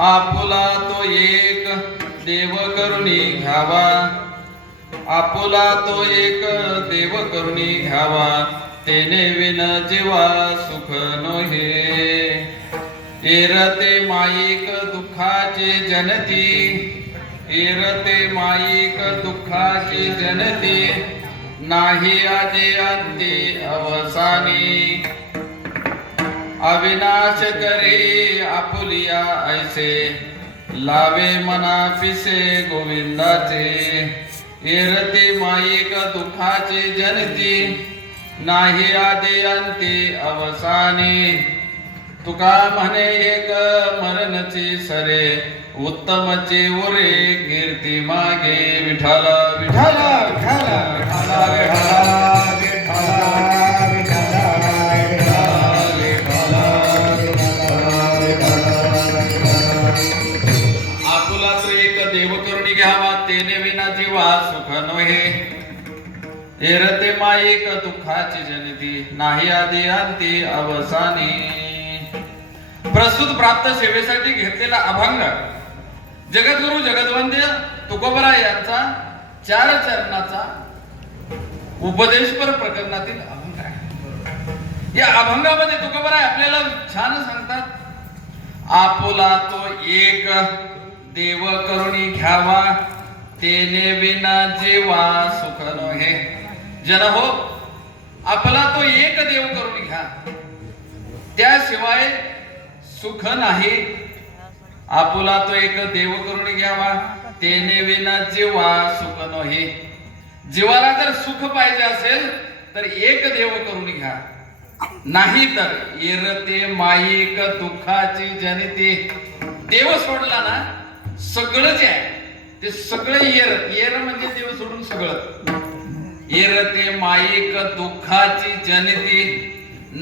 आपुला तो एक देव करुणी घ्यावा, आपुला तो एक देव करुणी घ्यावा, तेने विन जीवा सुख नोहे. एरते माईक दुःखाची जनती, एरते माईक दुःखाची जनती, नाही आजे अंती अवसानी. अविनाश करे आपुलिया ऐसे, लावे मना पिसे गोविंदाचे. एरते माईक दुःखाची जनती, नाही आदि अंती अवसानी. तुका म्हणे एक मरणची सरे, उत्तमचे उरे कीर्ती मागे. विठाला विठाला विठाला विठाला विठाला घ्यावा, तेने विना जीवा सुख नोहे. एरते माईक दुःखाची जनती, नाही आदि अंती अवसानी. प्रस्तुत प्राप्त सेवेसाठी घेतलेला अभंग जगद्गुरु जगद्वंद्य तुकोबरा यांचा 4 चरणाचा उपदेशपर प्रकरणातील अभंग आहे. या अभंगामध्ये तुकोबरा आपल्याला छान सांगतात, आपुला तो एक देव करुणी घ्यावा, तेने विना जीवा सुख नोहे. जन हो, आपला तो एक देव करुणी घ्या, त्याशिवाय सुख नाही. आपुला तो एक देव करुणी घ्यावा, तेने विना जीवा सुख नोहे. जीवाला जर सुख पाहिजे असेल तर एक देव करुणी घ्या, नाही तर एरते माईक दुःखाची जनते. देव सोडला ना सगळं जे आहे ते सगळं येर म्हणजे देव सोडून सगळं. एरते माईक दुःखाची जनती,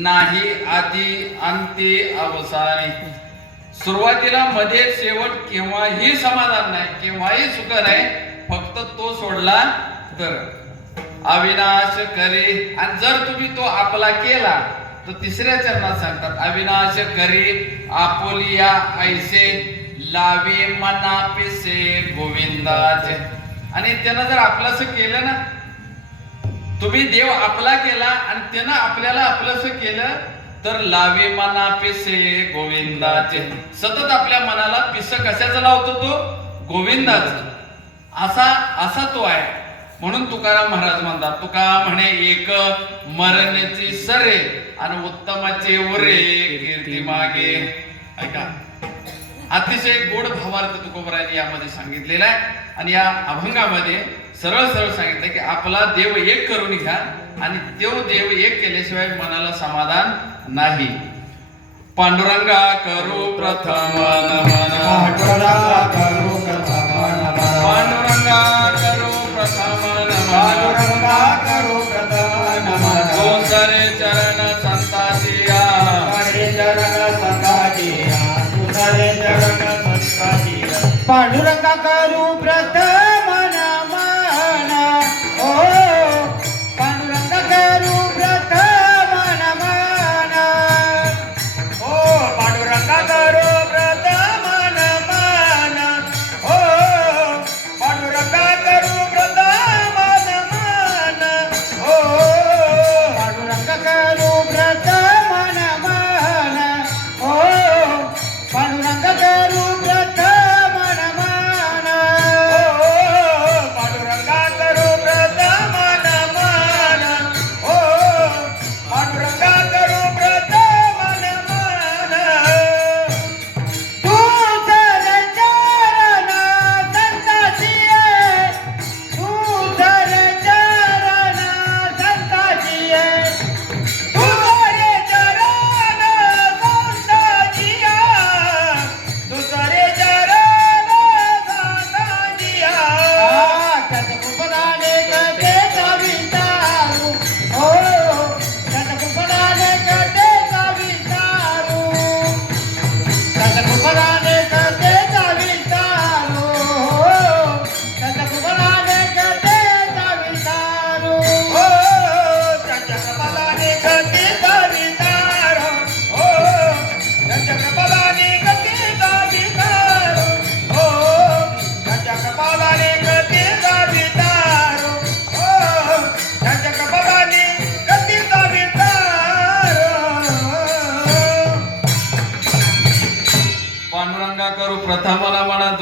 नाही आदि अंती अवसानी. सुरुवातीला मध्ये शेवट केव्हाही समाधान नाही, केव्हाही सुख नाही, फक्त तो सोडला तर. अविनाश करी, आणि जर तुम्ही तो आपला केला तर 3ऱ्या चरणात सांगतात, अविनाश करी आपुलिया ऐसे, लावे मना पिसे गोविंदाचे. आणि त्यानं जर आपलंस केलं ना, तुम्ही देव आपला केला आणि त्यानं आपल्याला आपलंस केलं तर लावे मना पिसे गोविंदाचे. सतत आपल्या मनाला पिस कशाचं लावतो तो? गोविंदाचं. असा तो आहे. म्हणून तुकाराम महाराज म्हणतात, तुका म्हणे एक मरणची सरे, आणि उत्तमाचे उरे कीर्ती मागे. ऐका, अतिशय गोड भावार्थ तुकोबरायांनी यामध्ये सांगितलेला आहे. आणि या अभंगामध्ये सरळ सरळ सांगितलं की आपला देव एक करून घ्या, आणि तो देव एक केल्याशिवाय मनाला समाधान नाही. पांडुरंगा करू प्रथम नमन, पांडुरंगा करू प्रथम नमन, पांडुरंगा करू प्रथम नमन, पांडुरंगा करू प्रथम नमन. तुसरे चरण संतासिया, तुसरे चरण संतासिया, तुसरे चरण संतासिया. पांडुरंगा करू प्रथम नमन, ओ पांडुरंगा करू प्रथम नमन, ओ पांडुरंगा करू प्रथम नमन, ओ पांडुरंगा करू प्रथम नमन, ओ पांडुरंगा करू प्रथम नमन, ओ पांडुरंगा करू प्रथम नमन.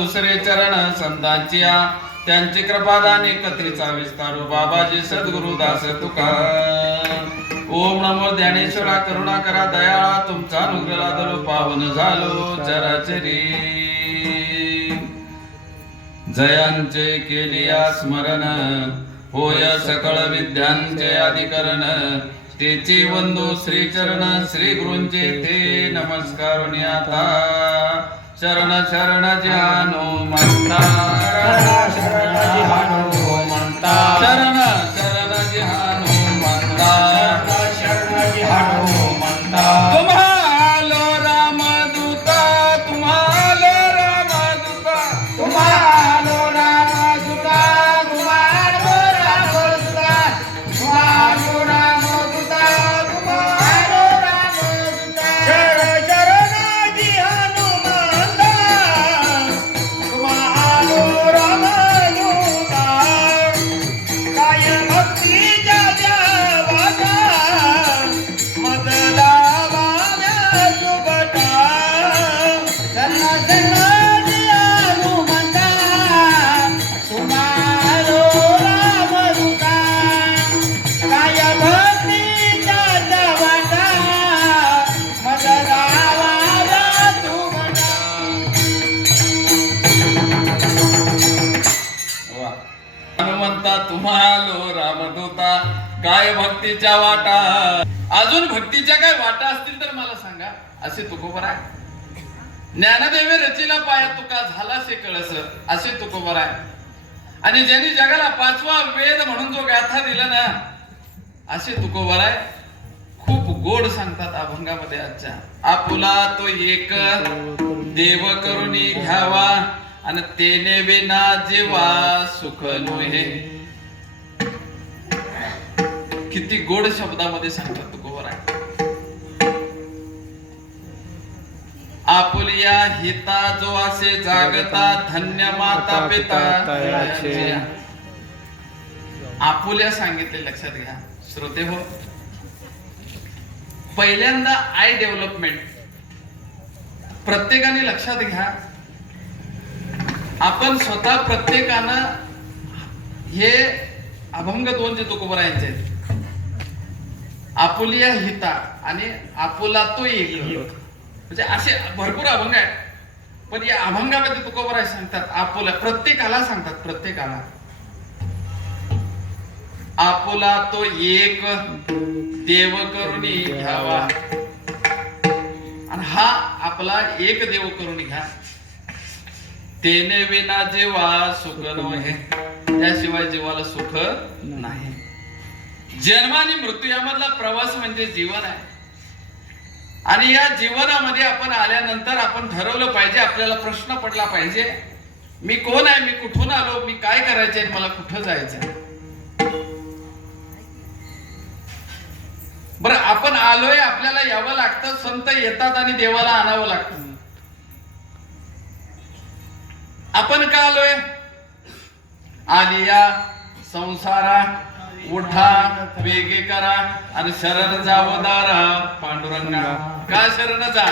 दुसरे चरण संतांची त्यांची कृपादान एकत्रीचा विस्तारू बाबाजी सद्गुरु दास तुका. ओम नमो ज्ञानेश्वरा करुणा करा दयाळा तुमचा अनुग्रह लादलो पावन झालो चराचरी. जयांचे केलिया स्मरण होय सकळ विद्यांचे अधिकरण. तेचे वंदो श्री चरण श्री गुरूंचे ते नमस्कार आता. शरण शरण जानो म्हणता शरण जिहानो म्हणता शरण शरण जानो म्हणता शरण जिहानो म्हणता. तुम्हालो रामदूता तुम्हालो रामदूता तुम्हालो रामदूता तुम्हालो रामदूता तुम्हालो रामदूता तुम्हालो रामदूता. शरण शरण जिहानो म्हणता तुम्हालो रामदूता. काय भक्तीच्या देवाचा मदला वाव्या सुबटा. शरण शरण जिहानो म्हणता तुम्हालो रामदूता. काय भक्तीच्या देवाचा मदला वाव्या सुबटा. वा. हनुमंता तुम्हालो रामदूता काय भक्तीच्या वाटा. अजून भक्तीच्या काय वाटा असतील तर मला सांगा असे तुकोबर आहे. ज्ञानदेवे रचिला पाया तुका झाला से कळस असे तुकोबर आहे. आणि ज्यांनी जगाला 5वा वेद म्हणून जो गाथा दिला ना असे तुकोबर आहे. खूप गोड सांगतात अभंगामध्ये आजच्या. आपुला तो एक देव करुणी घ्यावा आणि तेने विना जीवा सुख नोहे. किती गोड शब्दामध्ये सांगतात तुकोबर आहे. आपुलिया हिता जो असे जागता धन्य माता पिता तयाचे. आपुल्या सांगितले लक्षात घ्या श्रोते हो. पहिल्यांदा आय डेव्हलपमेंट प्रत्येकाने लक्षात घ्या. आपण स्वतः प्रत्येकानं हे अभंग 2 जे तुकोबर यांचे आहेत. आपुलिया हिता आणि आपुला तो एक म्हणजे असे भरपूर अभंग आहेत. पण या अभंगामध्ये तुकोबर आहे सांगतात आपुला प्रत्येकाला सांगतात प्रत्येकाला. आपुला तो एक देव करुणी घ्यावा आणि हा आपला एक देव करून घ्या. तेने विना जीवा सुख नोहे त्याशिवाय जीवाला सुख नाही. जन्म आणि मृत्यू यामधला प्रवास म्हणजे जीवन आहे. आणि या जीवनामध्ये आपण आल्यानंतर आपण ठरवलं पाहिजे. आपल्याला प्रश्न पडला पाहिजे मी कोण आहे, मी कुठून आलो, मी काय करायचंय, मला कुठं जायचंय. बरं आपण आलोय आपल्याला यावं लागतं. संत येतात आणि देवाला आणावं लागतं. आपण का आलोय. आलिया संसारा उठा वेगे करा आणि शरण जावं दारा पांडुरंगा. का शरण जा.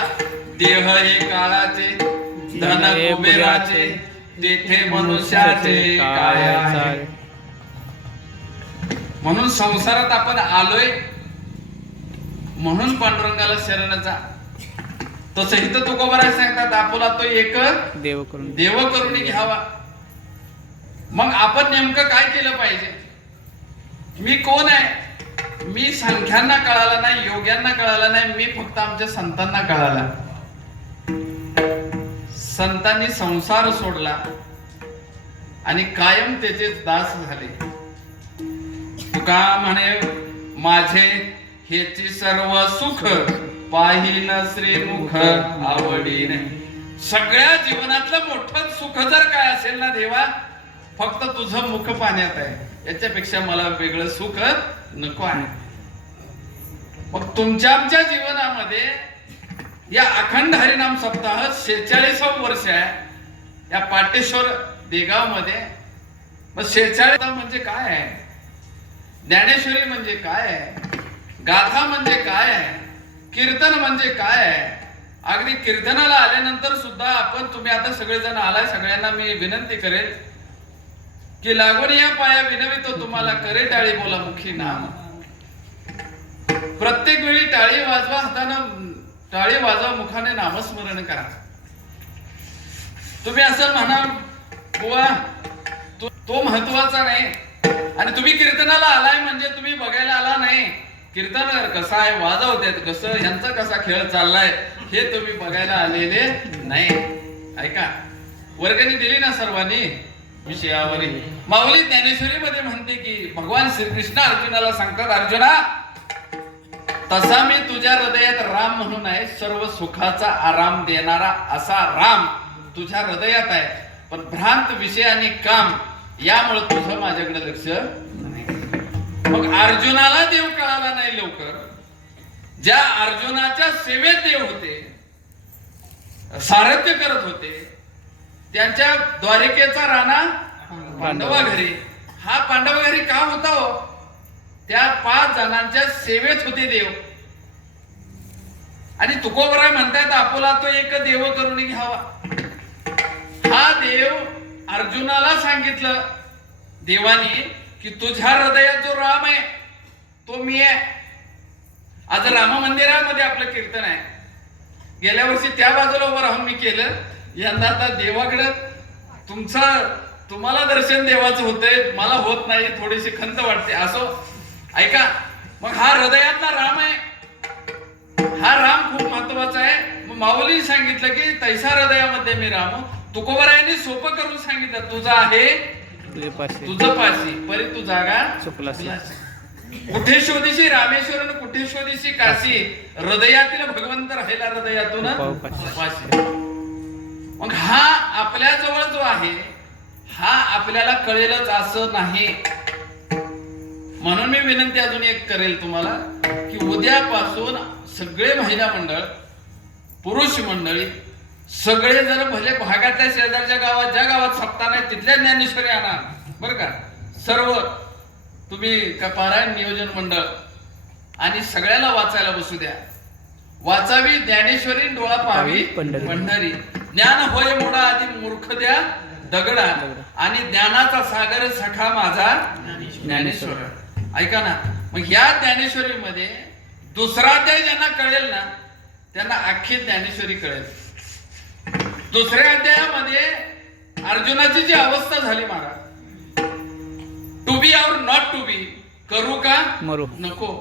देह हे काळाचे धन कुबेराचे तेथे मनुष्याचे काय आहे. म्हणून संसारात आपण आलोय म्हणून पांडुरंगाला शरण जा. तसं इथं तुकोबर सांगतात आपुला तो एक देव करून घ्यावा. मग आपण नेमकं काय केलं पाहिजे. मी कोण आहे. मी संख्यांना कळाला नाही, योग्यांना कळाला नाही, मी फक्त आमच्या संतांना कळाला. संतांनी संसार सोडला आणि कायम त्याचे दास झाले. तुका म्हणे माझे हेची सर्व सुख पाहिन श्रीमुख आवडीने. सगळ्या जीवनातलं मोठं सुख जर काय असेल ना देवा फक्त तुझं मुख पाहण्यात आहे. याच्यापेक्षा मला वेगळं सुख नको आहे. मग तुमच्या आमच्या जीवनामध्ये या अखंड हरिनाम सप्ताह 46व वर्ष आहे या पाटेश्वर देगाव मध्ये. मग 46 म्हणजे काय आहे. ज्ञानेश्वरी म्हणजे काय आहे. गाथा म्हणजे काय आहे. कीर्तन म्हणजे काय आहे. अगदी कीर्तनाला आल्यानंतर सुद्धा आपण तुम्ही आता सगळेजण आलाय, सगळ्यांना मी विनंती करेल की लागून या पाया विनवितो तुम्हाला, करे टाळी बोला मुखी नाम. प्रत्येक वेळी टाळी वाजवा, हातानं टाळी वाजवा, मुखाने नामस्मरण करा. तुम्ही असं म्हणा बुवा तो महत्वाचा नाही, आणि तुम्ही कीर्तनाला आलाय म्हणजे तुम्ही बघायला आला नाही कीर्तन कसा आहे, वाजवतात कसं, ह्यांचा कसा खेळ चाललाय हे तुम्ही बघायला आलेले नाही. ऐका, वर्गणी दिली ना सर्वांनी विषयावरील. माऊली ज्ञानेश्वरी मध्ये म्हणते की भगवान श्रीकृष्ण अर्जुनाला सांगतात, अर्जुना तसा मी तुझ्या हृदयात राम म्हणून आहे, सर्व सुखाचा आराम देणारा असा राम तुझ्या हृदयात आहे, पण भ्रांत विषय आणि काम यामुळे तुझं माझ्याकडे लक्ष नाही. मग अर्जुनाला देव कळाला नाही लवकर. ज्या अर्जुनाच्या सेवेत देव होते, सारथ्य करत होते, त्यांच्या द्वारिकेचा राणा पांडवा घरी. हा पांडवा घरी का होता हो? त्या 5 जणांच्या सेवेत होते देव. आणि तुकोबराय म्हणतात आपुला तो एक देव करून घ्यावा. हा देव अर्जुनाला सांगितलं देवानी की तुझ्या हृदयात जो राम आहे तो मी आहे. आज राम मंदिरामध्ये आपलं कीर्तन आहे. गेल्या वर्षी त्या बाजूला उभं राहून मी केलं, यंदा आता देवाकडे तुम्हाला दर्शन देवाचं होतंय, मला होत नाही, थोडीशी खंत वाटते. असो, ऐका, मग हा हृदयातला राम आहे, हा राम खूप महत्वाचा आहे. मग माऊली सांगितलं की तैसा हृदयामध्ये मी राम. तुकोबरायांनी सोपं करून सांगितलं, तुझं आहे तुझं पाशी परी तू जागा चुकलासी. कुठे शोधीशी रामेश्वर, कुठे शोधीशी काशी, हृदयातील भगवंत राहिला हृदयातून पाशी. मग हा आपल्या जवळ जो आहे हा आपल्याला कळेलच असं नाही. म्हणून मी विनंती अजून एक करेल तुम्हाला की उद्यापासून सगळे महिला मंडळ, पुरुष मंडळी सगळे जर भले भागातल्या शेजारच्या गावात, ज्या गावात सप्ताह नाही तिथल्या ज्ञानेश्वरी आणा बरं का. सर्व तुम्ही पारायण नियोजन मंडळ आणि सगळ्याला वाचायला बसू द्या. वाचावी ज्ञानेश्वरी, डोळा पाहावी पंढरी. ज्ञान होय मोडा आधी मूर्ख द्या दगडा, आणि ज्ञानाचा सागर सखा माझा ज्ञानेश्वर. ऐका ना, मग या ज्ञानेश्वरी मध्ये दुसरा अध्याय ज्यांना कळेल ना त्यांना अख्खी ज्ञानेश्वरी कळेल. दुसऱ्या अध्यायामध्ये अर्जुनाची जी अवस्था झाली महाराज, टू बी और नॉट टू बी, करू का नको.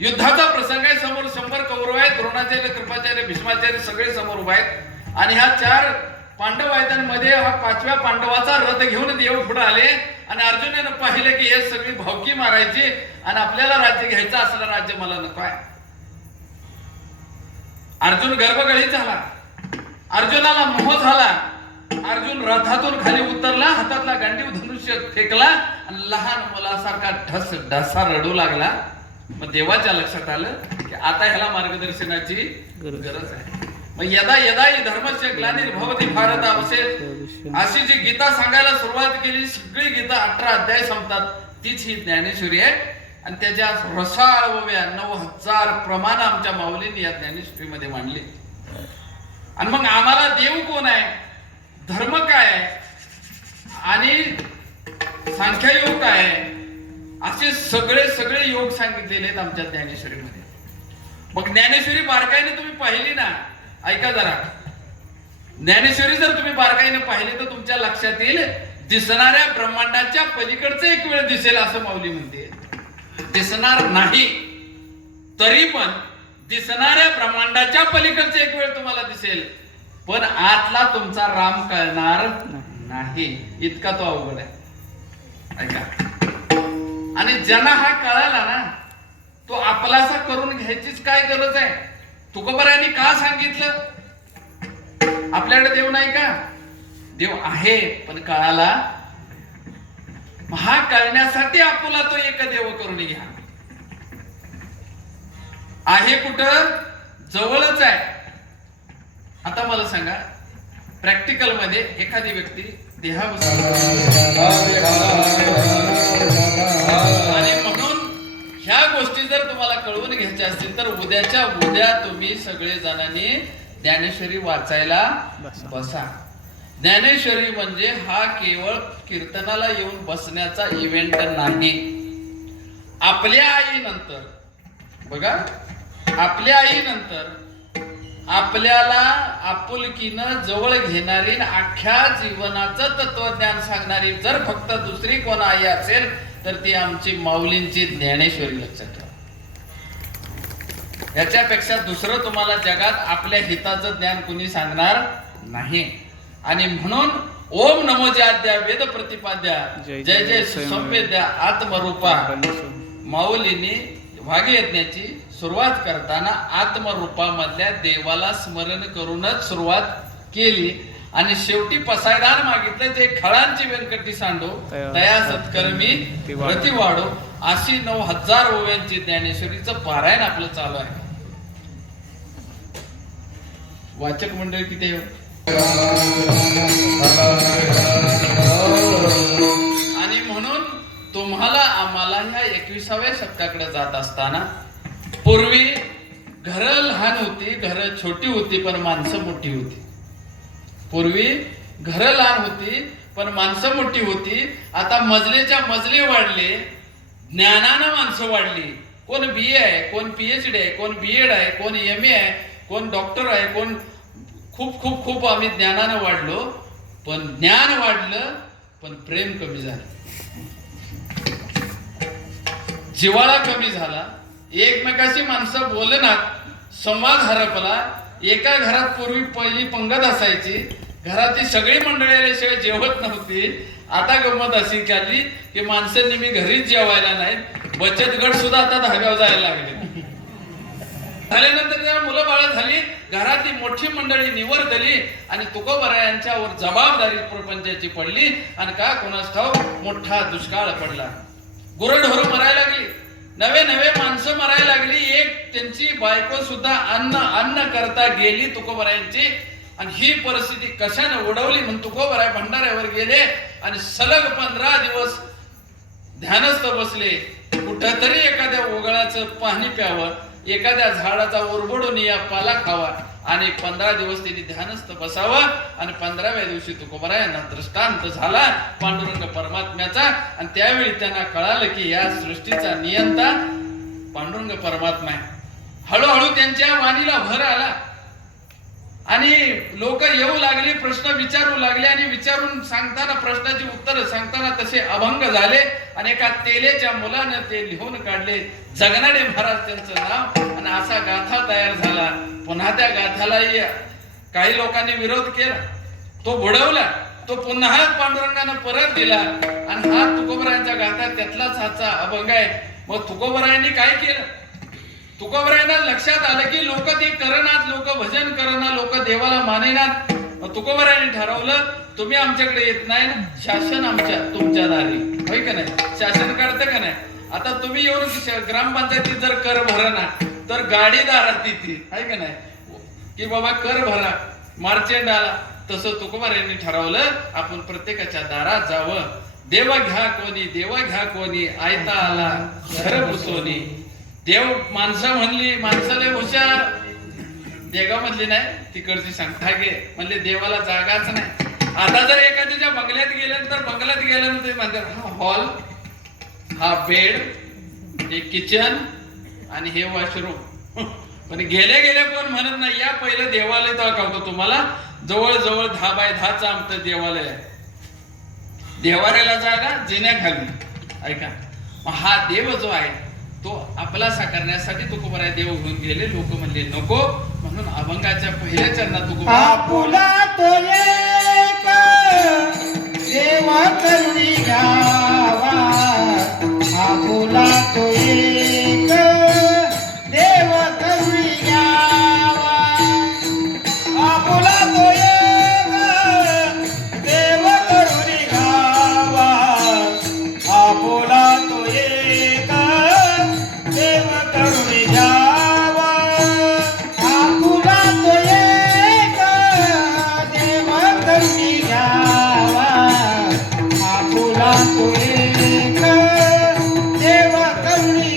युद्धाचा प्रसंग आहे, समोर 100 कौरव आहेत, द्रोणाचार्य, कृपाचार्य, भीष्माचार्य सगळे समोर उभे आहेत, आणि ह्या 4 पांडव आहेत, आणि मध्ये हा 5व्या पांडवाचा रथ घेऊन देव पुढे आले. आणि अर्जुनानं पाहिलं की हे सगळी भावकी मारायची आणि आपल्याला राज्य घ्यायचं असलं राज्य मला नको आहे. अर्जुन गर्भगळी झाला, अर्जुनाला मोह झाला. अर्जुन रथातून खाली उतरला, हातातला गांडीव धनुष्य फेकला आणि लहान मुलासारखा ढसा रडू लागला. मग देवाच्या लक्षात आलं की आता ह्याला मार्गदर्शनाची गरज आहे. मग यदा यदा ही धर्मस्य ग्लानिर्भवति भारत अवशेष, अशी जी गीता सांगायला सुरुवात केली, सगळी गीता 18 अध्याय संपतात, तीच ही ज्ञानेश्वरी आहे. आणि त्याच्या रसाळ ओव्या 9000 प्रमाण आमच्या माऊलींनी या ज्ञानेश्वरीमध्ये मांडली. आणि मग आम्हाला देव कोण आहे, धर्म काय आहे, आणि सांख्ययोग काय आहे, असे सगळे योग सांगितलेले आहेत आमच्या ज्ञानेश्वरीमध्ये. मग ज्ञानेश्वरी बारकाईने तुम्ही पाहिली ना, ऐका जरा, ज्ञानेश्वरी जर तुम्ही बारकाईने पाहिली तर तुमच्या लक्षात येईल दिसणाऱ्या ब्रह्मांडाच्या पलीकडचं एक वेळ दिसेल असं माऊली म्हणते. दिसणार नाही तरी पण दिसणाऱ्या ब्रह्मांडाच्या पलीकडचे एक वेळ तुम्हाला दिसेल, पण आतला तुमचा राम कळणार नाही, इतका तो अवघड आहे. ऐका, आणि ज्यांना हा कळाला ना तो आपलासा करून घ्यायचीच काय गरज आहे. तुकोबरायांनी का सांगितलं आपल्याकडे देव नाही का? देव आहे पण कळाला. हा कळण्यासाठी आपला तो एक देव करून घ्या. आहे कुठं? जवळच आहे. आता मला सांगा, प्रॅक्टिकल मध्ये एखादी व्यक्ती देहावस्थेत आणि म्हणून ह्या गोष्टी जर तुम्हाला कळवून घ्यायच्या असतील तर उद्याच्या उद्या तुम्ही सगळे जणांनी ज्ञानेश्वरी वाचायला बसा. ज्ञानेश्वरी म्हणजे हा केवळ कीर्तनाला येऊन बसण्याचा इव्हेंट नाही. आपल्या आईनंतर बघा, आपल्या आईनंतर आपल्याला आपुलकीनं जवळ घेणारी, अख्ख्या जीवनाचं तत्वज्ञान सांगणारी जर फक्त दुसरी कोण आई असेल तर ती आमची माऊलींची ज्ञानेश्वरी. लक्षात ठेवा. याच्यापेक्षा दुसरं तुम्हाला जगात आपल्या हिताचं ज्ञान कुणी सांगणार नाही. आणि म्हणून ओम नमो ज्याद्या वेद प्रतिपाद्या जय जय संवेद्या आत्मरूपा. माऊलींनी भागयज्ञाची सुरुवात करताना आत्मरूपामधल्या देवाला स्मरण करूनच सुरुवात केली. आणि शेवटी पसायदान मागितलं, ते खळांची व्यंकटी सांडो तया सत्कर्मी रती वाढो. अशी 9000 ओव्यांची ज्ञानेश्वरीचं पारायण आपलं चालू आहे. वाचक मंडळी किती आहे? आणि म्हणून तुम्हाला आम्हाला ह्या 21व्या शतकाकडे जात असताना, पूर्वी घरं लहान होती, घरं छोटी होती, पण माणसं मोठी होती. पूर्वी घरं लहान होती पण माणसं मोठी होती. आता मजलेच्या मजले वाढले, ज्ञानानं माणसं वाढली. कोण BA आहे, कोण PhD आहे, कोण BEd आहे, कोण MA आहे, कोण डॉक्टर आहे, कोण खूप खूप खूप आम्ही ज्ञानानं वाढलो. पण ज्ञान वाढलं पण प्रेम कमी झालं, जिव्हाळा कमी झाला. एकमेकाशी माणसं बोलनात, संवाद हरपला. एका घरात पूर्वी पहिली पंगत असायची, घरातली सगळी मंडळी आल्याशिवाय जेवत नव्हती. आता गंमत अशी केली की माणसं नेहमी घरीच जेवायला नाहीत, बचत गट सुद्धा आता धाब्यावर जायला लागले. झाल्यानंतर तेव्हा मुलं बाळ झाली, घरातली मोठी मंडळी निवर्तली आणि तुकोबरायांच्यावर जबाबदारी प्रपंचाची पडली. आणि का कोणास ठाऊक मोठा दुष्काळ पडला. गुरढोरं मरायला लागली, नवे नवे माणसं मरायला लागली. एक त्यांची बायको सुद्धा अन्न करता गेली तुकोबरायांची. आणि ही परिस्थिती कशाने ओढवली म्हणून तुकोबराय भंडाऱ्यावर गेले आणि सलग 15 दिवस ध्यानस्थ बसले. कुठंतरी एखाद्या ओघळाचं पाणी प्यावं, एखाद्या झाडाचा ओरबडून या पाला खावा आणि 15 दिवस त्यांनी ध्यानस्थ बसावं. आणि 15व्या दिवशी तुकोबरायांना दृष्टांत झाला पांडुरंग परमात्म्याचा. आणि त्यावेळी त्यांना कळालं की या सृष्टीचा नियंता पांडुरंग परमात्मा आहे. हळूहळू त्यांच्या वाणीला भर आला आणि लोक येऊ लागले, प्रश्न विचारू लागले. आणि विचारून सांगताना, प्रश्नाची उत्तर सांगताना तसे अभंग झाले. आणि एका तेलेच्या मुलानं ते लिहून काढले, जगनाडे महाराज त्यांचं नाव. आणि असा गाथा तयार झाला. पुन्हा त्या गाथालाही काही लोकांनी विरोध केला, तो बुडवला, तो पुन्हा पांडुरंगानं परत दिला. आणि हा तुकोबरायांचा गाथा त्यातलाच हाचा अभंग आहे. मग तुकोबरायांनी काय केलं? तुकोबरायांना लक्षात आलं की लोक ते करणार, लोक भजन करणार, लोक देवाला मानेनात. तुकोबरायांनी ठरवलं, तुम्ही आमच्याकडे येत नाही ना, शासन आमच्या तुमच्या दारी, होय का नाही? शासन काढतं का नाही? आता तुम्ही येऊन ग्रामपंचायतीत जर कर भरणा तर गाडी दारात येते, आहे का नाही? की बाबा कर भरा, मार्चेंड आला. तसं तुकोबरायांनी ठरवलं, आपण प्रत्येकाच्या दारात जावं. देव घ्या कोणी, देव घ्या कोणी, आयता आला घर बसवणी. देव माणसं म्हणली, माणसाला हुशार. देगा म्हणली नाही, तिकडची सांगता घे म्हणले, देवाला जागाच नाही. आता जर एखाद्याच्या बंगल्यात गेल्यानंतर, बंगल्यात गेल्यानंतर म्हणतात हा हॉल, हा बेड, हे किचन आणि हे वॉशरूम. पण गेल्या गेल्या कोण म्हणत नाही, या पहिलं देवालय दाखवतो तुम्हाला. जवळजवळ 10 बाय 10 आमचं देवालय आहे. देवालयाला जागा जिन्याखाली, ऐका. हा देव जो आहे तो आपला साकारण्यासाठी तुकोबराय देव घेऊन गेले. लोक म्हणले नको, म्हणून अभंगाच्या पहिल्या चरणात तुकोबराय आपुला तो एक देव करुणी घ्यावा, आपुला तो एक देव करुणी घ्यावा, आपुला तो एक देव करुणी घ्यावा, आपुला तो एक देव करुणी घ्यावा, आपुला तो एक देव करुणी घ्यावा, आपुला तो एक देव करुणी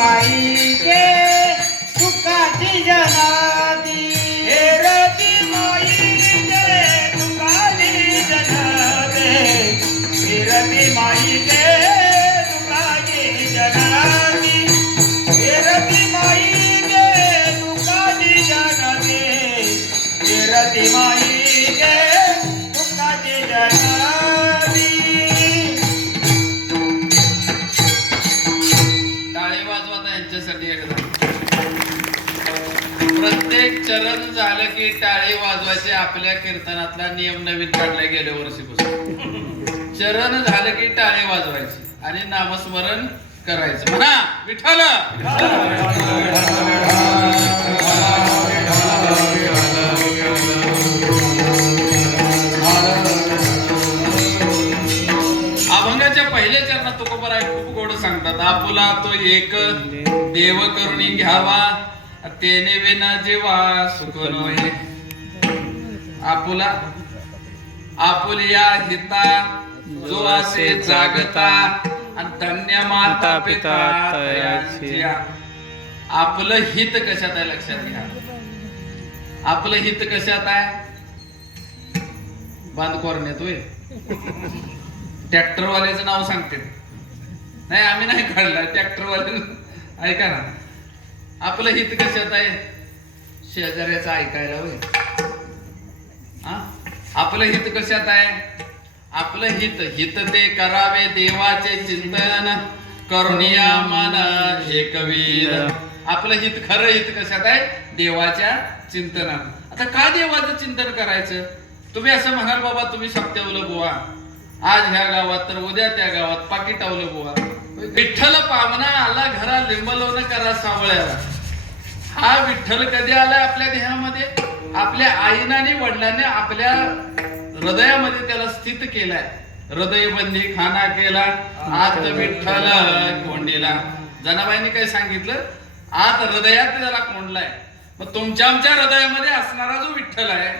माईचे सुखाची जनाती हे रती माईचे सुखाची जनाते हे रती माईचे सुखाची जनाती हे रती माईचे सुखाची जनाते हे रती माईचे सुखाची जनाती टाळी वाजवता यांच्यासाठी एकदा. प्रत्येक चरण झालं की टाळी वाजवायचे आपल्या कीर्तनातला नियम नवीन काढला गेल्या वर्षीपासून. चरण झालं की टाळी वाजवायची आणि नामस्मरण करायचं. म्हणा विठ्ठल. अभंगाच्या पहिल्या चरणात तुकोबाराय खूप गोड सांगतात. आपुला तो एक देव करुणी घ्यावा तेने विना जीवा सुख नोहे. आपुला आपुलिया हिता जो असे जागता आणि धन्य माता पिता तयाची. आपलं हित कशात आहे लक्षात घ्या. आपलं हित कशात आहे. बांधकोरण्यात होय. ट्रॅक्टरवाल्याचं नाव सांगते. नाही आम्ही नाही काढलं ट्रॅक्टरवाले. ऐका ना आपलं हित कशात आहे. शेजाऱ्याचं ऐकायला होय. आपलं हित कशात आहे. आपलं हित हित ते करावे देवाचे चिंतन करुणिया मन एकवीर. आपलं हित खरं हित कशात आहे. देवाच्या चिंतनात. आता का देवाचं चिंतन करायचं. तुम्ही असं म्हणाल बाबा तुम्ही सप्त्यावलं बुवा आज ह्या गावात तर उद्या त्या गावात पाकिटावलं बुवा. विठ्ठल पावना आला घरा लिंबलवण करा सावळ्याला. हा विठ्ठल कधी आलाय आपल्या देहामध्ये. आपल्या आईने आणि वडिलांनी आपल्या हृदयामध्ये त्याला स्थित केलाय. हृदयबंदी खाना केला आत विठ्ठल कोंडीला. जनाबाईंनी काय सांगितलं. आत हृदयात त्याला कोंडलाय. मग तुमच्या आमच्या हृदयामध्ये असणारा जो विठ्ठल आहे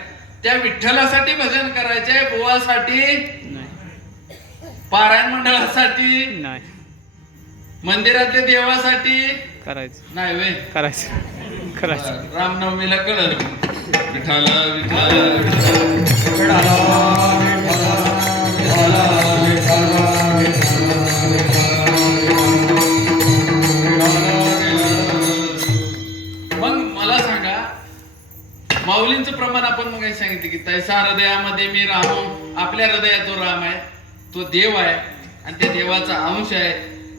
त्या विठ्ठलासाठी भजन करायचंय. बुवासाठी पारायण मंडळासाठी नाही मंदिरातल्या देवासाठी करायचं. नाही वे करायचं करायचं. रामनवमीला कळलं. विठ्ठल विठ्ठल मग मला सांगा माऊलींचं प्रमाण आपण मग काय सांगितलं की तैसा हृदयामध्ये मी रामो. आपल्या हृदयात तो राम आहे. तो देव आहे आणि त्या देवाचा अंश आहे.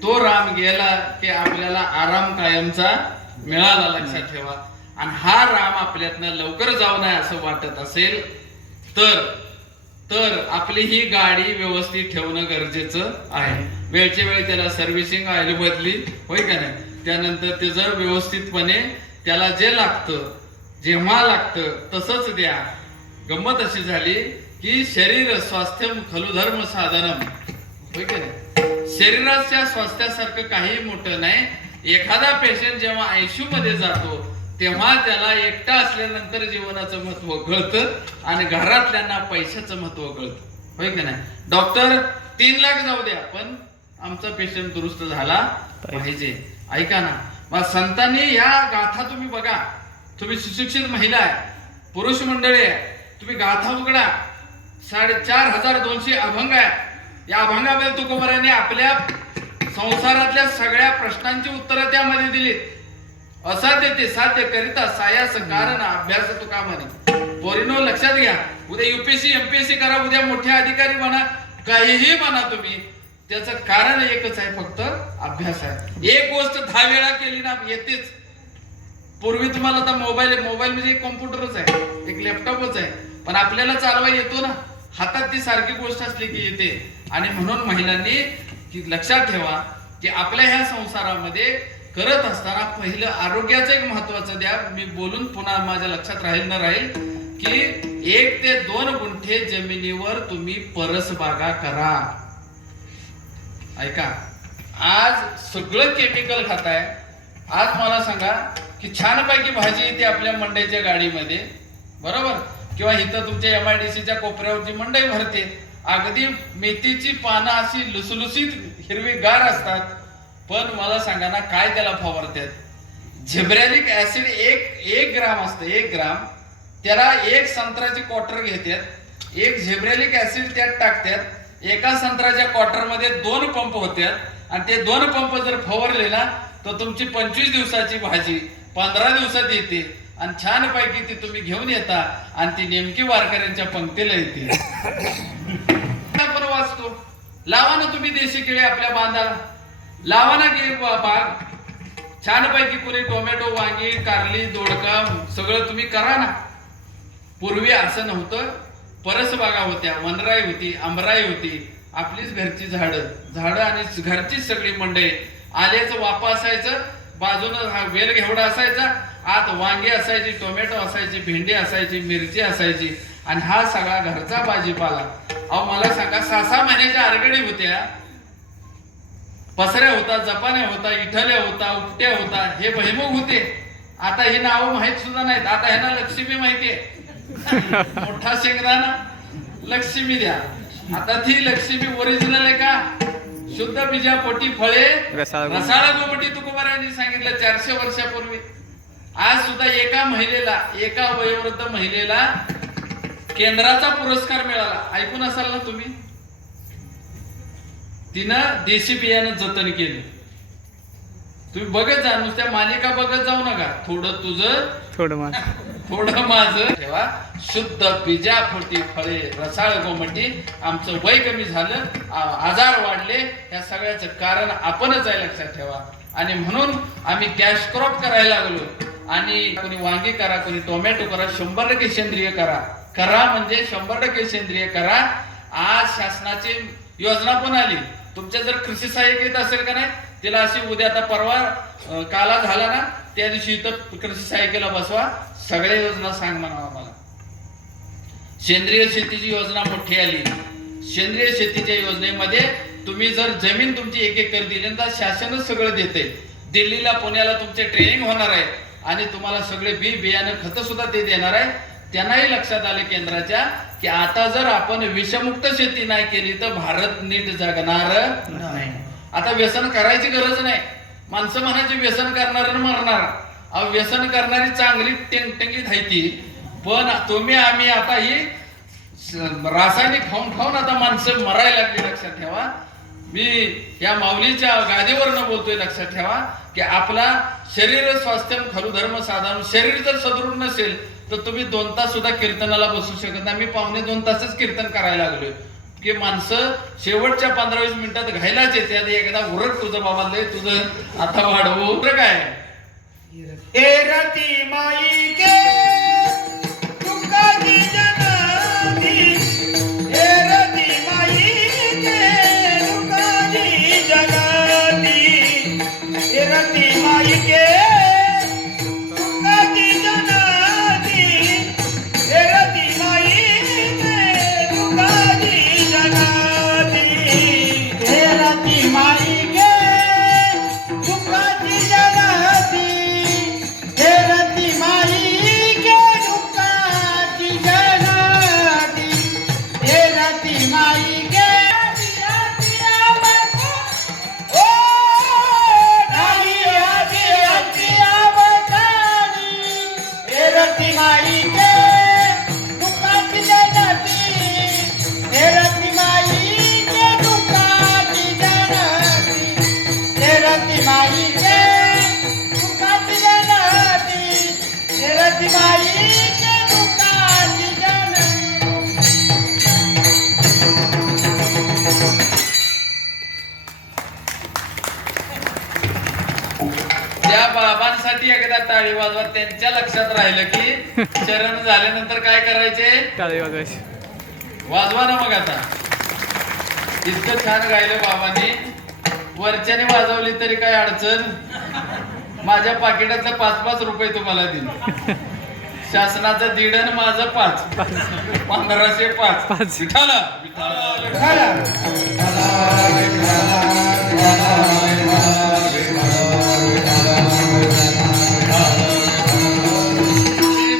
तो राम गेला की आपल्याला आराम कायमचा मिळाला. लक्षात ठेवा. आणि हा राम आपल्यातनं लवकर जाऊ नये असं वाटत असेल तर आपली ही गाडी व्यवस्थित ठेवणं गरजेचं आहे. वेळच्या वेळी त्याला सर्व्हिसिंग ऑइल बदली होय का नाही. त्यानंतर त्याचं व्यवस्थितपणे त्याला जे लागतं जेव्हा लागतं तसंच द्या. गंमत अशी झाली की शरीर स्वास्थ्यम खलु धर्म साधनम होय का नाही. शरीराच्या स्वास्थ्यासारखं काही मोठं नाही. एखादा पेशंट जेव्हा आयसीयू मध्ये जातो तेव्हा त्याला एकटा असल्यानंतर जीवनाचं महत्व कळतं आणि घरातल्यांना पैशाचं महत्व कळतं होय का नाही. डॉक्टर 3 लाख जाऊ द्या पण आमचा पेशंट दुरुस्त झाला पाहिजे. ऐका ना मग संतांनी या गाथा तुम्ही बघा. तुम्ही सुशिक्षित महिला आहे पुरुष मंडळी आहे. तुम्ही गाथा उघडा. 4,500 अभंग आहे. या अभंगामध्ये तुकोबारायांनी आपल्या संसारातल्या सगळ्या प्रश्नांची उत्तरं त्यामध्ये दिलीत. असाध्य ते साध्य करिता सायास कारण अभ्यास तुका म्हणे. पोरीनो लक्षात घ्या. उद्या युपीएससी एमपीएससी करा. उद्या मोठे अधिकारी बना. काहीही बना तुम्ही. त्याचं कारण एकच आहे फक्त अभ्यास आहे. एक गोष्ट 10 वेळा केली ना येतेच. पूर्वी तुम्हाला आता मोबाईल म्हणजे एक कॉम्प्युटरच आहे एक लॅपटॉपच आहे पण आपल्याला चालवा येतो ना. हातात ती सारखी गोष्ट असली की येते. आणि म्हणून महिलांनी की लक्षात ठेवा की आपल्या ह्या संसारामध्ये करत असताना पहिलं आरोग्याचं एक महत्वाचं द्या. मी बोलून पुन्हा माझ्या लक्षात राहील न राहील की 1 ते 2 गुंठे जमिनीवर तुम्ही परसबागा करा. ऐका आज सगळं केमिकल खाताय. आज मला सांगा की छानपैकी भाजी येते आपल्या मंडईच्या गाडीमध्ये बरोबर किंवा इथं तुमच्या MIDCच्या कोपऱ्यावरची मंडई भरते. अगदी मेथीची पानं अशी लुसलुसीत हिरवीगार असतात पण मला सांगा ना काय त्याला फवारतात? झिब्रॅलिक ऍसिड एक ग्राम असतं, 1 ग्राम. त्याला 1 संत्र्याची क्वार्टर घेतात, 1 झिब्रॅलिक ऍसिड त्यात टाकतात. एका संत्र्याच्या क्वार्टर मध्ये 2 पंप होतात आणि ते 2 पंप जर फवारले ना तर तुमची 25 दिवसाची भाजी 15 दिवसात येते आणि छान पैकी ती तुम्ही घेऊन येता आणि ती नेमकी वारकऱ्यांच्या पंक्तीला येते. आपण वाचतो. लावा ना तुम्ही देशी केळी आपल्या बांधाला, लावा ना की बाग छानपैकी. पुरी टोमॅटो, वांगी, कारली, दोडका सगळं तुम्ही करा ना. पूर्वी असं नव्हतं. परसबागा होत्या, वनराई होती, आंबराई होती, आपलीच घरची झाडं आणि घरचीच सगळी मंडई. आल्याचं वापा असायचं, बाजूनं हा वेल घेवडा असायचा, आत वांगी असायची, टोमॅटो असायची, भेंडी असायची, मिरची असायची आणि हा सगळा घरचा भाजीपाला. अहो मला सांगा 6-6 महिन्याच्या आरगडी होत्या, पसऱ्या होता, जपान्या होता, इठल्या होता, उपट्या होता, हे भैमुख होते. आता ही नावं माहित सुद्धा नाहीत. आता ह्यांना लक्ष्मी माहितीये. मोठा शेंगदाणा लक्ष्मी द्या. आता ती लक्ष्मी ओरिजिनल आहे का? शुद्ध बीजा पोटी फळे रसाळ गोमटी तुकोबारायांनी सांगितलं 400 वर्षापूर्वी. आज सुद्धा एका महिलेला, एका वयोवृद्ध महिलेला केंद्राचा पुरस्कार मिळाला. ऐकून असाल ना तुम्ही. तिनं देशी बियाणं जतन केलं. तुम्ही बघत जा, नुसत्या मालिका बघत जाऊ नका. थोडं तुझं थोडं माझं ठेवा. शुद्ध बीजा पोटी फळे रसाळ गोमटी. आमचं वय कमी झालं, आजार वाढले, या सगळ्याचं कारण आपणच आहे, लक्षात ठेवा. आणि म्हणून आम्ही कॅश क्रॉप करायला लागलो. आणि कोणी वांगी करा, कोणी टोमॅटो करा, 100% सेंद्रिय करा म्हणजे 100% सेंद्रिय करा. आज शासनाची योजना पण आली. तुमच्या जर कृषी सहाय्यक येत असेल का नाही, तिला अशी उद्या आता परवा काला झाला ना त्या दिवशी इथं कृषी सहाय्यकेला बसवा, सगळ्या योजना सांग म्हणावा मला. सेंद्रिय शेतीची योजना मोठी आली. सेंद्रिय शेतीच्या योजनेमध्ये तुम्ही जर जमीन तुमची 1 एकर दिली तर शासनच सगळं देते. दिल्लीला, पुण्याला तुमचे ट्रेनिंग होणार आहे आणि तुम्हाला सगळे बियाणं खतं सुद्धा ते देणार आहे. त्यांनाही लक्षात आले केंद्राच्या की आता जर आपण विषमुक्त शेती नाही केली तर भारत नीट जगणार नाही. आता व्यसन करायची गरज नाही. माणसं म्हणायची व्यसन करणार मरणार. अहो व्यसन करणारी चांगली टेंगटेंगीत आहे ती, पण तुम्ही आम्ही आता ही रासायनिक खाऊन आता माणसं मरायला लागली. लक्षात ठेवा. मी या माऊलीच्या गादीवरनं बोलतोय. लक्षात ठेवा की आपला शरीर स्वास्थ्यम खरु धर्म साधारण. शरीर जर सदृढ नसेल तर तुम्ही 2 तास सुद्धा कीर्तनाला बसू शकत नाही. मी 2.25 तासच कीर्तन करायला लागलोय की माणसं शेवटच्या 15-20 मिनिटात घायलाच येते. एकदा उरट तुझं बाबा लय तुझं आता वाढवू काय. रती माई के तुकाची जननी, रती माई के तुकाची जननी, रती माई के तुकाची जननी, रती माई के तुकाची जननी, रती माई के तुकाची जननी, रती माई के तुकाची जननी, रती माई के ओ नाही आजी आवतानी, रती माई के तुकाची जननी, रती माई के तुकाची जननी, रती माई के तुकाची जननी, रती माई के तुकाची जननी. त्या बाबांसाठी एकदा टाळी वाजवा. त्यांच्या लक्षात राहिलं की चरण झाल्यानंतर काय करायचे, वाजवा ना. मग आता इतकं छान गायलं बाबांनी. वरच्याने वाजवली तरी काय अडचण. माझ्या पाकिटातलं 5-5 रुपये तुम्हाला दिले. शासनाचं 1.5 आणि माझं 5, 1505. विठाला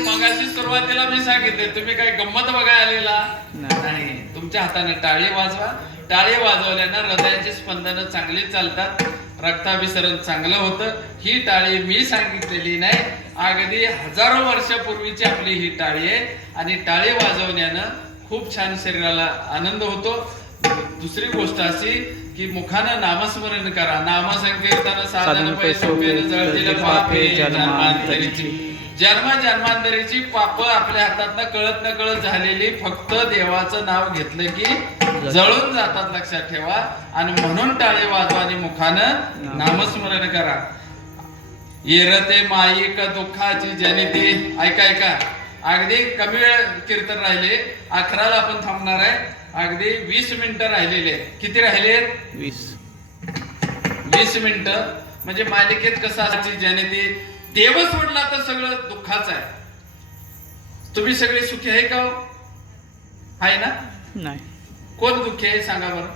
मगाशी सुरुवातीला मी सांगितले, तुम्ही काय गंमत बघायला आलेला नाही. तुमच्या हाताने टाळी वाजवा. टाळी वाजवल्यानं हृदयाची स्पंदनं चांगली चालतात. रक्ताभिसरण चांगलं होतं. ही टाळी मी सांगितलेली नाही, अगदी हजारो वर्षापूर्वीची आपली ही टाळी आहे आणि टाळी वाजवण्यानं खूप छान शरीराला आनंद होतो. दुसरी गोष्ट अशी की मुखानं नामस्मरण करा. नामसंकीर्तन साधन पै सोपेन जळतील पापे जन्मांतरीची. जन्मांतरीची पाप आपल्या हातातनं कळत न कळत झालेली फक्त देवाचं नाव घेतलं की जळून जातात, लक्षात ठेवा. आणि म्हणून टाळी वाजवा आणि मुखानं नामस्मरण करा. येरते माईक दुःखाची जनिती. ऐका ऐका, अगदी कमी वेळ कीर्तन राहिले, 11ला आपण थांबणार आहे. अगदी 20 मिनिटं राहिलेले. किती राहिले? 20 मिनिटं. म्हणजे मालिकेत कसं असायची जनिती, देव सोडला तर सगळं दुःखाचं आहे. तुम्ही सगळे सुखी आहे का? आहे ना? नाही. कोण दुःखी आहे सांगा बरं?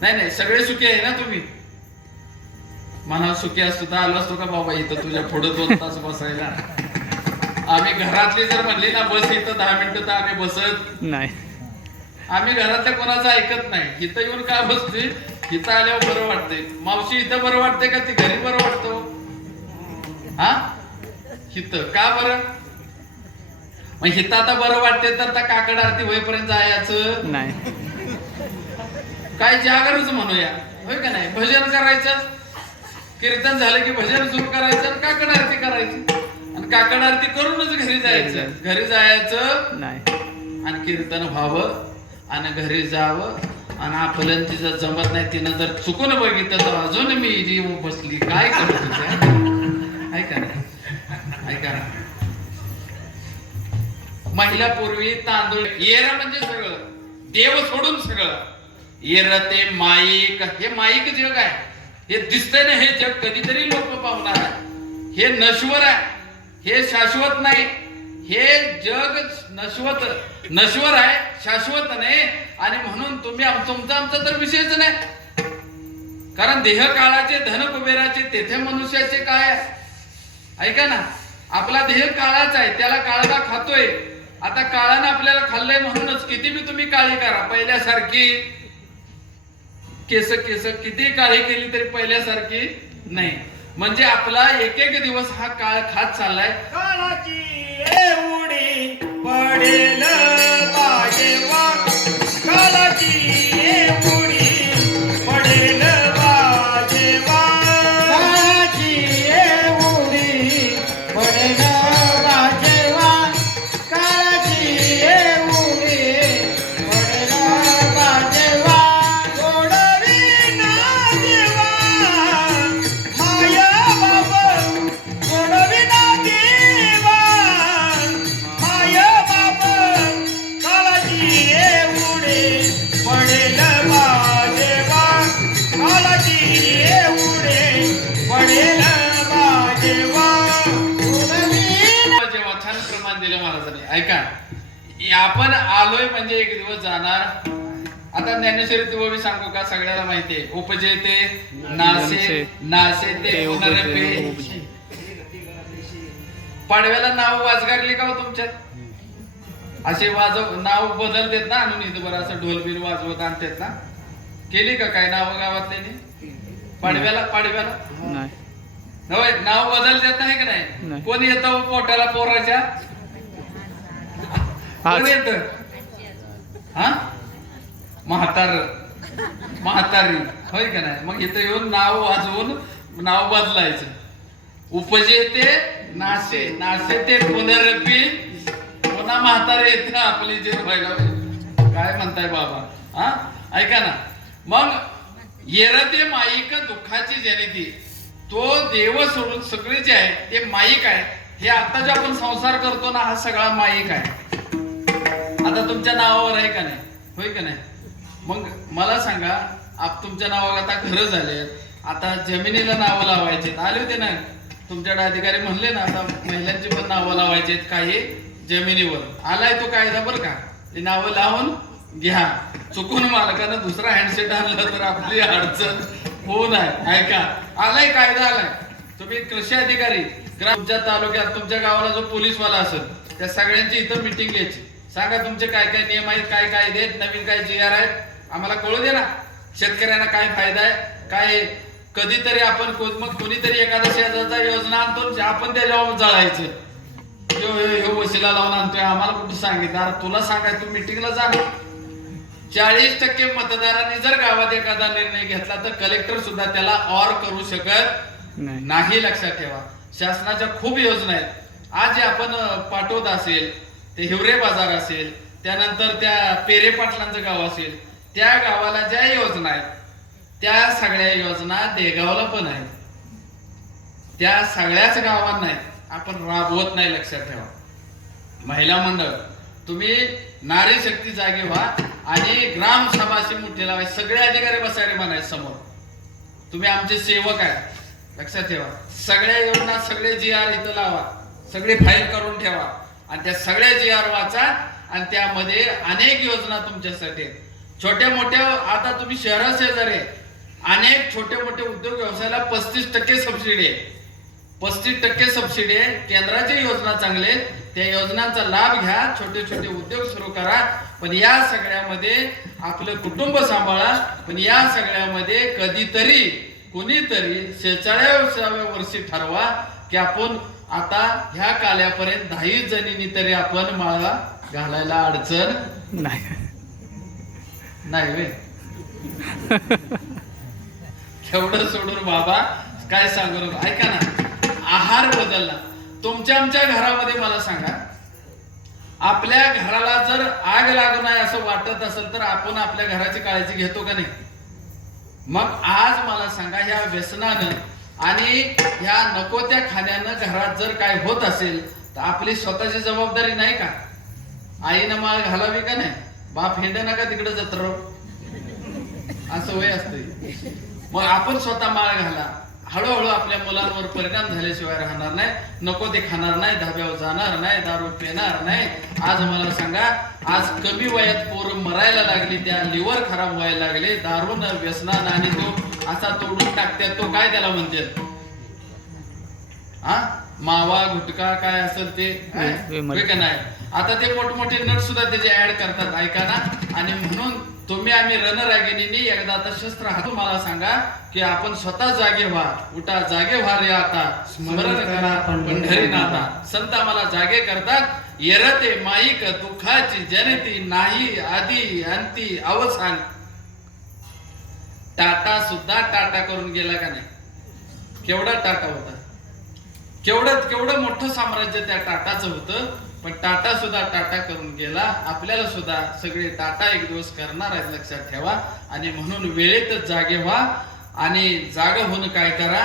नाही नाही, सगळे सुखी आहे ना तुम्ही? मनात सुखी असतो तर आलो असतो का बाबा इथं तुझ्या पुढे 2 तास बसायला? आम्ही घरातली जर म्हणली ना बस इथं 10 मिनिटं, तर आम्ही बसत नाही. आम्ही घरातल्या कोणाचं ऐकत नाही. इथं येऊन का बसते? इथं आल्यावर बरं वाटतंय. मावशी इथं बरं वाटतंय का ती घरी बरं वाटतं? हा, हिथं का बरं? मग हिथं आता बरं वाटते तर त्या काकड आरती होईपर्यंत जायचं नाही. काय जागरच म्हणूया, होय का नाही? भजन करायचं, कीर्तन झालं की भजन सुरू करायचं, काकड आरती करायची आणि काकड आरती करूनच घरी जायचं. घरी जायचं नाही. आणि कीर्तन व्हावं आणि घरी जावं. आणि आपल्याला तिचं जमत नाही, तिनं जर चुकून बघितलं तर अजून मी जी बसली काय करत होते. ऐका ना, ऐका ना, महिला पूर्वी तांदूळ येर म्हणजे सगळं देव सोडून सगळं. येर ते माईक, हे माईक जग आहे. हे दिसतंय ना, हे जग कधीतरी लोक पावणार आहे. हे नश्वर आहे, हे शाश्वत नाही. हे जग नश्वर आहे, शाश्वत नाही. आणि म्हणून तुम्ही तुमचा तर विषयच नाही. कारण देह काळाचे, धन कुबेराचे, तेथे मनुष्याचे काय आहे? ऐका ना, आपला देह काळाचा आहे, त्याला काळाला खातोय. आता काळानं आपल्याला खाल्लंय म्हणूनच किती बी तुम्ही काळी करा, पहिल्यासारखी केस किती काळी केली तरी पहिल्यासारखी नाही. म्हणजे आपला एक एक दिवस हा काळ खात चाललाय. काळाची एवढी पडेल वाजेवा, काळाची एवढी पडेल वाजेवा, काळाची एवढी पडेल वाजेवा, काळाची एवढी पडेल वाजेवा, सोडवी ना देवा माया बाबा, सोडवी ना देवा माया बाबा, काळाची एवढी पडेल वाजेवा, काळाची एवढी पडेल वाजेवा, जेव्हा छान प्रमाण दिलं महाराजांनी. ऐका, आपण आलोय म्हणजे एक दिवस जाणार. आता ज्ञानेश्वरी तुम्ही सांगू का? सगळ्याला माहितीये. उपजेते नासे, नासे ते पुनरपे. पाडव्याला नाव वाजगारली का हो तुमच्यात? असे नाव बदलतेत ना, आणून इथं बरं असं ढोलबील वाजवत आणतात ना. केली का काय नाव गावातले? पाडव्याला नाही. होय, नाव बदलतात नाही का नाही? नाही. कोण येतं पोटाला पोराच्या? कोण येत? हा, म्हातारी, होय का नाही? मग इथं येऊन नाव वाजवून नाव बदलायचं. उपजेते नाशे, नाशे ते पुनरपी, पुन्हा म्हातारे येते आपली जे व्हायला. काय म्हणताय बाबा? हा, ऐका ना. मग येरते माईक दुःखाची जनिती. तो देव सोडून सगळे जे आहे ते माईक आहे. हे आता जे आपण संसार करतो ना, हा सगळा माईक आहे. आता तुमच्या नावावर आहे का नाही? होय का नाही? मग मला सांगा, तुमच्या नावावर आता घरं झाले, आता जमिनीला नावं लावायचे आले होते ना तुमच्याकडे अधिकारी, म्हणले ना आता महिलांची पण नावं लावायचे काही जमिनीवर. आलाय तो कायदा बरं का, ते नावं लावून घ्या. चुकून मालकानं दुसरा हँडसेट आणला तर आपली अडचण होऊ नये. ऐका, आलाय कायदा, आलाय. तुम्ही कृषी अधिकारी, तुमच्या तालुक्यात तुमच्या गावाला जो पोलीसवाला असेल, त्या सगळ्यांची इथं मिटिंग घ्यायची. सांगा तुमचे काय काय नियम आहेत, काय काय आहेत, नवीन काय GR आहेत, आम्हाला कळू दे ना. शेतकऱ्यांना काय फायदा आहे, काय कधीतरी आपण मग कोणीतरी एखादा शेजारचा योजना आणतो आपण त्याच्यावर जळायचं ह्यो वशिला लावून आणतोय आम्हाला कुठं सांगितलं अरे तुला सांगाय तू मिटिंगला जा 40% मतदारांनी जर गावात एखादा निर्णय घेतला तर कलेक्टर सुद्धा त्याला और करू शकत नाही. लक्षात ठेवा. शासनाच्या खूप योजना आहेत. आज जे आपण पाटोद असेल ते हिवरे बाजार असेल त्यानंतर त्या पेरे पाटलांचं गाव असेल त्या गावाला ज्या योजना आहेत त्या सगळ्या योजना देगावला पण आहेत. त्या सगळ्याच गावांना आहेत आपण राबवत नाही. लक्षात ठेवा. महिला मंडळ तुम्ही नारी शक्ती जागे व्हा आणि ग्राम सभाशी मुठ्ठी लावाय सगळे अधिकारी बसायला म्हणायचे समोर तुम्ही आमचे सेवक आहे. लक्षात ठेवा. सगळ्या योजना सगळे GR इथं लावा सगळे फाईल करून ठेवा आणि त्या सगळ्या GR वाचा आणि त्यामध्ये अनेक योजना तुमच्यासाठी छोट्या मोठ्या आता तुम्ही शहराशेजारी अनेक छोटे मोठे उद्योग व्यवसायाला 35% सबसिडी आहे. 35% सबसिडी आहे. केंद्राची योजना चांगले त्या योजनांचा लाभ घ्या. छोटे छोटे उद्योग सुरू करा. पण या सगळ्यामध्ये आपलं कुटुंब सांभाळा. पण या सगळ्यामध्ये कधीतरी कोणीतरी 46व्या वर्षी ठरवा की आपण आता ह्या काल्यापर्यंत 10 जणींनी तरी आपण माळा घालायला अडचण नाही वे एवढं सोडून बाबा काय सांगू ऐका ना. आहार बदलला. तुमच्या आमच्या घरामध्ये मला सांगा आपल्या घराला जर आग लागू नये असं वाटत असेल तर आपण आपल्या घराची काळजी घेतो का नाही. मग आज मला सांगा ह्या व्यसनानं आणि ह्या नको त्या खाण्यानं घरात जर काय होत असेल तर आपली स्वतःची जबाबदारी नाही का. आईनं माळ घालावी का नाही. बाप हेंड नका तिकडे जत्र असं वय असते. मग आपण स्वतः माळ घाला. हळूहळू आपल्या मुलांवर परिणाम झाल्याशिवाय राहणार नाही. नको ते खाणार नाही धाब्यावर जाणार नाही दारू पिणार नाही. आज मला सांगा आज कमी वयात पोरं मरायला लागली त्या लिव्हर खराब व्हायला लागले दारून व्यसनानं आणि तो असा तोडून टाकतात तो काय त्याला म्हणतात हा मावा गुटखा काय असेल ते का नाही. आता ते मोठमोठे नट सुद्धा त्याचे ऍड करतात ऐका ना. आणि म्हणून तुम्ही आम्ही रणरागिणींनी एकदा आता शस्त्र हातून मला सांगा की आपण स्वतः जागे व्हा. उठा जागे व्हा रे आता स्मरण करा पंढरीनाथा. संत आम्हाला जागे करतात. येरते माईक दुःखाची जनती नाही आधी अंती अवसान. टाटा सुद्धा टाटा करून गेला का नाही. केवढा टाटा होता. केवढं मोठं साम्राज्य त्या टाटाचं होतं. पण टाटा सुद्धा टाटा करून गेला. आपल्याला सुद्धा सगळे टाटा एक दिवस करणार आहेत. लक्षात ठेवा. आणि म्हणून वेळेतच जागे व्हा आणि जागा होऊन काय करा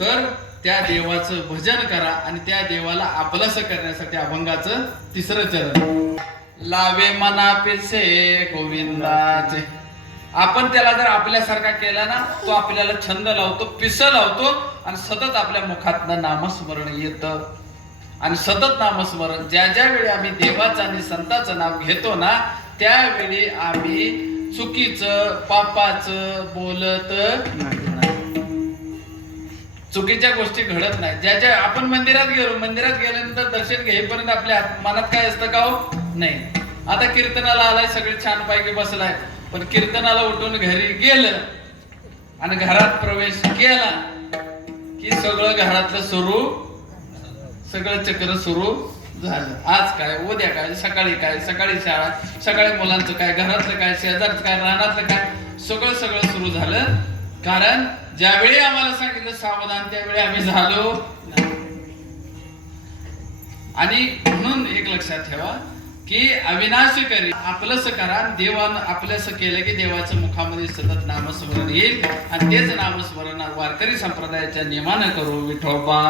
तर त्या देवाचं भजन करा आणि त्या देवाला आपलंसं करण्यासाठी अभंगाचं 3रं चरण लावे मना पिसे गोविंदाचे. आपण त्याला जर आपल्यासारखा केला ना तो आपल्याला छंद लावतो पिस लावतो आणि सतत आपल्या मुखातनं नामस्मरण येतं. आणि सतत नामस्मरण ज्या ज्या वेळी आम्ही देवाचं आणि संतांचं नाव घेतो ना त्यावेळी आम्ही चुकीचं पापाचं बोलत नाही. चुकीच्या गोष्टी घडत नाही. ज्या ज्या आपण मंदिरात गेल्यानंतर दर्शन घेईपर्यंत आपल्या मनात काय असतं का हो नाही. आता कीर्तनाला आलाय सगळे छान पैकी बसलाय पण कीर्तनाला उठून घरी गेलं आणि घरात प्रवेश केला की सगळं घरातलं सगळं चक्र सुरू झालं. आज काय उद्या काय सकाळी शाळा सकाळी मुलांचं काय घरातलं काय शेजारचं काय रानातलं काय सगळं सुरू झालं. कारण ज्यावेळी आम्हाला सांगितलं सावधान त्यावेळी आम्ही झालो. आणि म्हणून एक लक्षात ठेवा की अविनाशी करी आपलंसं करा. देवानं आपलंसं केलं की देवाच्या मुखामध्ये सतत नामस्मरण येईल आणि तेच नामस्मरण वारकरी संप्रदायाच्या नियमानं करू. विठोबा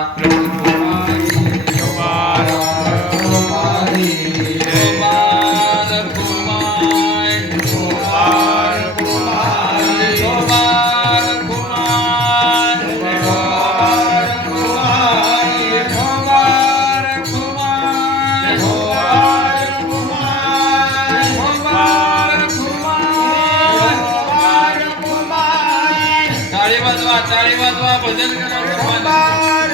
टाळी वाजवा भजन करा.